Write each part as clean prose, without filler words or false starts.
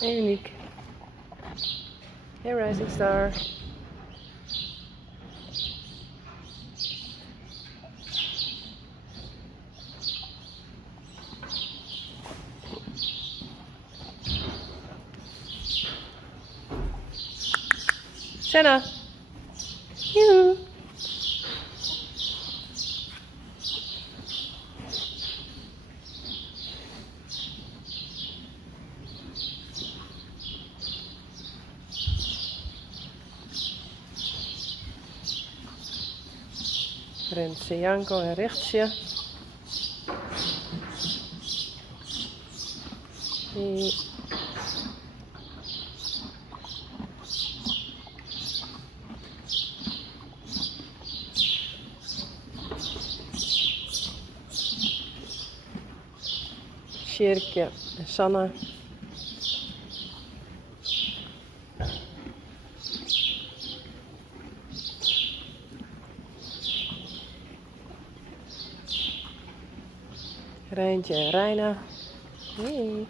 En uniek. Hey Rising Star. Senna. Joehoe. Rensje, Janko en Richtje. Hey. Sjerkje en Sanna. Rijntje en Reina. Hey.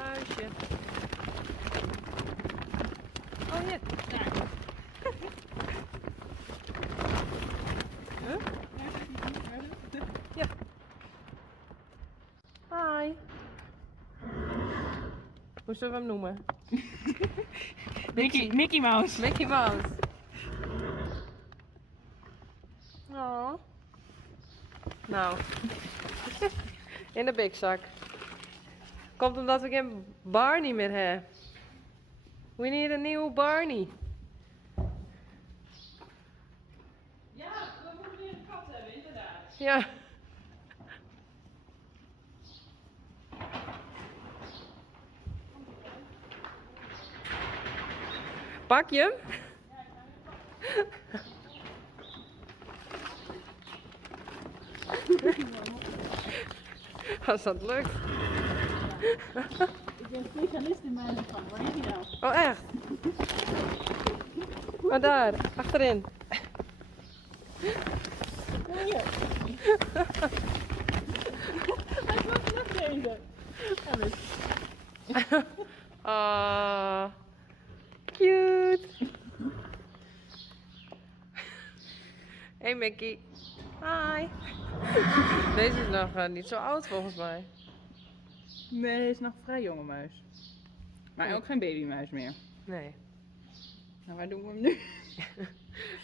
Huisje. Oh, hier. Daar. Huh? Ja. Hi. Hoe zullen we hem noemen? Mickey Mouse. Mickey Mouse. Oh. Nou. In de bikzak. Komt omdat we geen Barney meer hebben. We need een nieuwe Barney. Ja, we moeten weer een kat hebben, inderdaad. Ja. Pak je hem? Als dat lukt. Ik ben specialist in mijn van, waar is hij nou? Oh, echt? Maar daar, achterin. Kom hier. Hij wil terug deze. Ja, dus. Ah, cute. Hey Mickey. Hi. Deze is nog niet zo oud volgens mij. Nee, hij is nog een vrij jonge muis. Maar ook geen babymuis meer. Nee. Nou, waar doen we hem nu?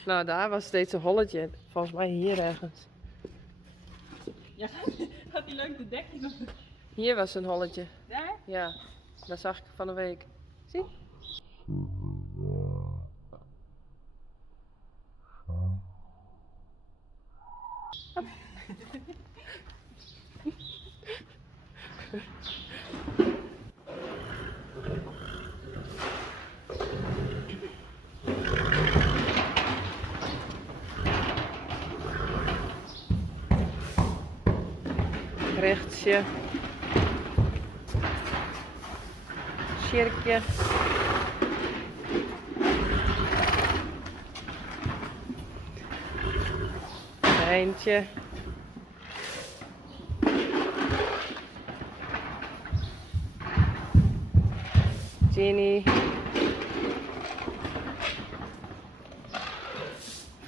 Nou, daar was steeds een holletje. Volgens mij hier ergens. Ja, gaat hij leuk de dekking op? Hier was een holletje. Daar? Ja, dat zag ik van de week. Zie? Rechtsje. Sjerkje. Rijntje. Ginny.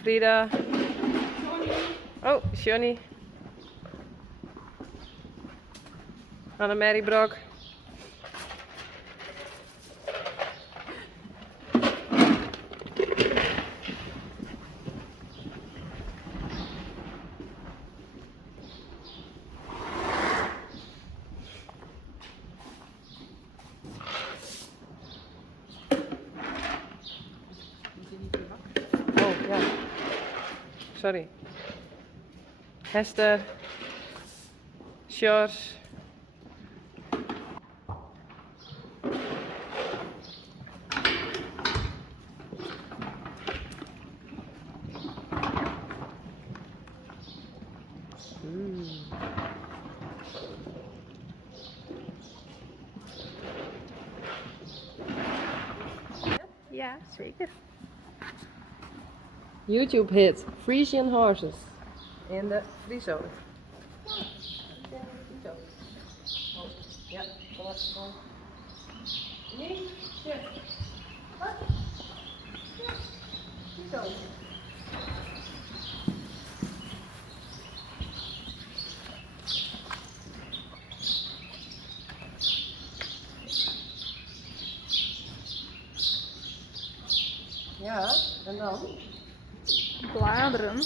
Frida. Oh, Johnny. Annemarie Brok. Oh, ja. Sorry. Hester. Sjors. Ja, zeker. YouTube hit Frisian horses in de Frieshoofd. Ja, kom op, kom. Nee, shit. Wat? Ja, Frieshoofd. Ja, en dan? Bladeren.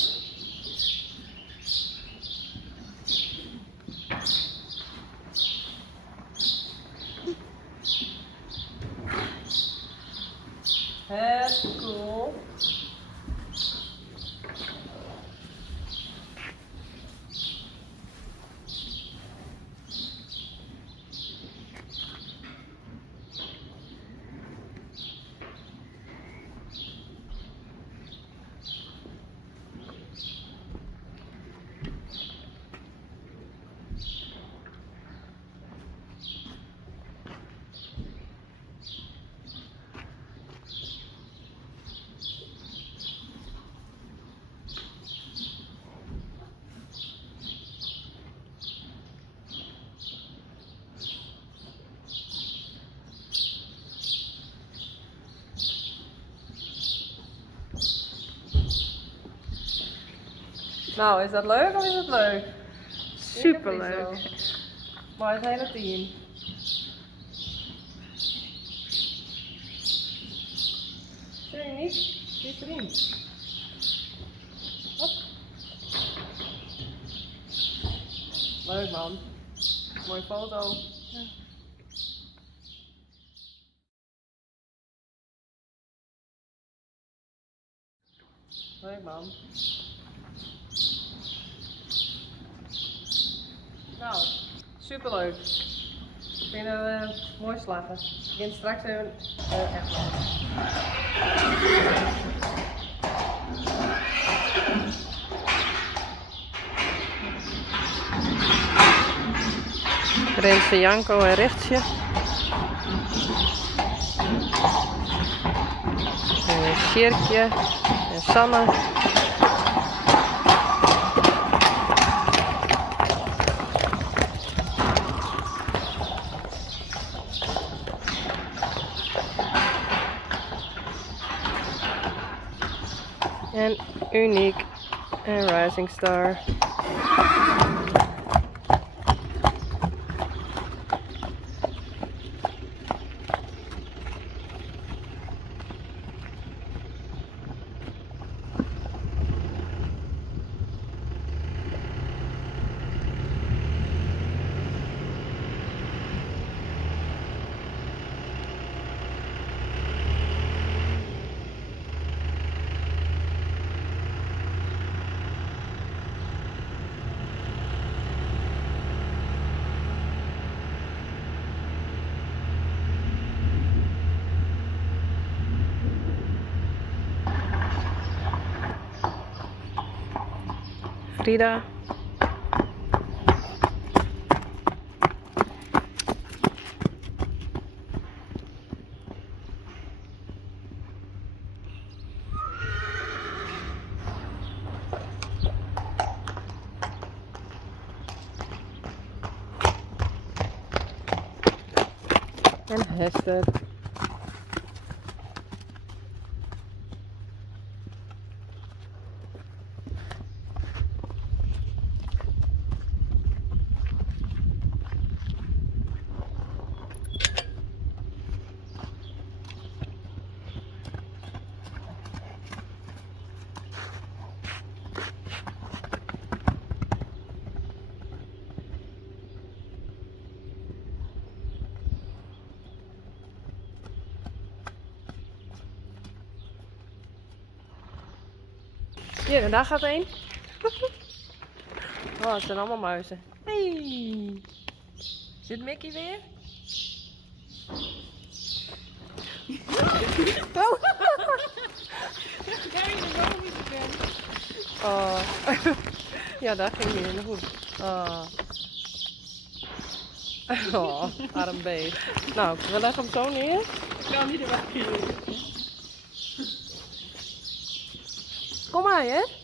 Het cool. Nou, is dat leuk of is het leuk? Superleuk. Maar het hele team. Zie je niet? Die is erin. Hop. Leuk man. Mooie foto. Ja. Leuk man. Nou, superleuk. Ik vind het mooi slagen. Ik begin straks even echt wel. Renze, Janko en Richtje. En Sjerkje en Sanne. En Uniek en Rising Star. Frida. En Hester. Hier, en daar gaat één. Oh, het zijn allemaal muizen. Hey. Zit Mickey weer? Oh. Kijk, de boom is bekend. Oh. Ja, daar ging hij in de hoek. Oh. Oh, arm beest. Nou, we leggen hem zo neer. Ik kan niet erbij. Kom maar, hè?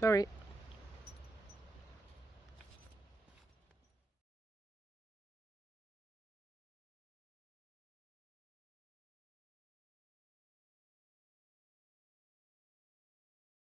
Sorry.